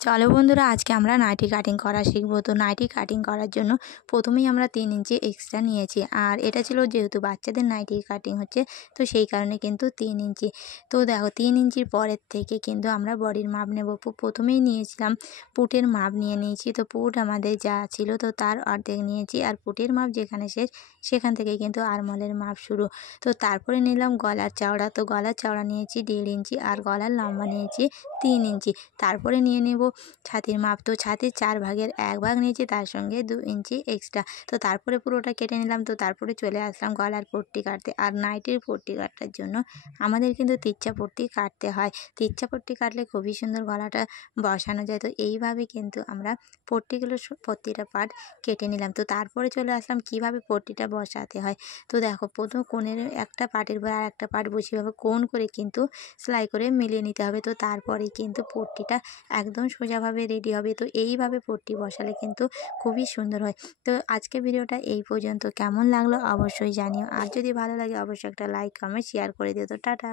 চলো বন্ধুরা, আজকে আমরা নাইটি কাটিং করা শিখবো। তো নাইটি কাটিং করার জন্য প্রথমেই আমরা 3 ইঞ্চি এক্সট্রা নিয়েছি। আর এটা ছিল যেহেতু বাচ্চাদের নাইটি কাটিং হচ্ছে, তো সেই কারণে কিন্তু 3 ইঞ্চি। তো দেখো 3 ইঞ্চির পরের থেকে কিন্তু আমরা বডির মাপ নেব। প্রথমেই নিয়েছিলাম পুটের মাপ নিয়েছি। তো পুট আমাদের যা ছিল তো তার অর্ধেক নিয়েছি, আর পুটের মাপ যেখানে শেষ সেখান থেকে কিন্তু আরমলের মাপ শুরু। তো তারপরে নিলাম গলার চওড়া। তো গলার চওড়া নিয়েছি 1.5 ইঞ্চি, আর গলার লম্বা নিয়েছি 3 ইঞ্চি। তারপরে নিয়ে নেব ছাতির মাপ। তো ছাতির 4 ভাগের 1 ভাগ নিয়েছি, তার সঙ্গে 2 ইঞ্চি এক্সট্রা। তো তারপরে পুরোটা কেটে নিলাম। তো তারপরে চলে আসলাম গলার পট্টি কাটতে। আর নাইটির পট্টি কাটার জন্য আমাদের কিন্তু তিরচা পট্টি কাটতে হয়। তিরচা পট্টি কাটলে খুবই সুন্দর গলাটা বসানো যায়। তো এইভাবে কিন্তু আমরা পট্টিগুলো প্রতিটা পার্ট কেটে নিলাম। তো তারপরে চলে আসলাম কিভাবে পট্টিটা বসাতে হয়। তো দেখো, প্রথম কোণের একটা পার্টের পর আর একটা পার্ট বসিয়ে কোণ করে কিন্তু সেলাই করে মিলিয়ে নিতে হবে। তো তারপরে কিন্তু পট্টিটা একদম সোজাভাবে রেডি হবে। তো এইভাবে পট্টি বসালে কিন্তু খুবই সুন্দর হয়। তো আজকে ভিডিওটা এই পর্যন্ত। কেমন লাগলো অবশ্যই জানিও। আর যদি ভালো লাগে অবশ্যই একটা লাইক, কমেন্ট, শেয়ার করে দিও। তো টাটা।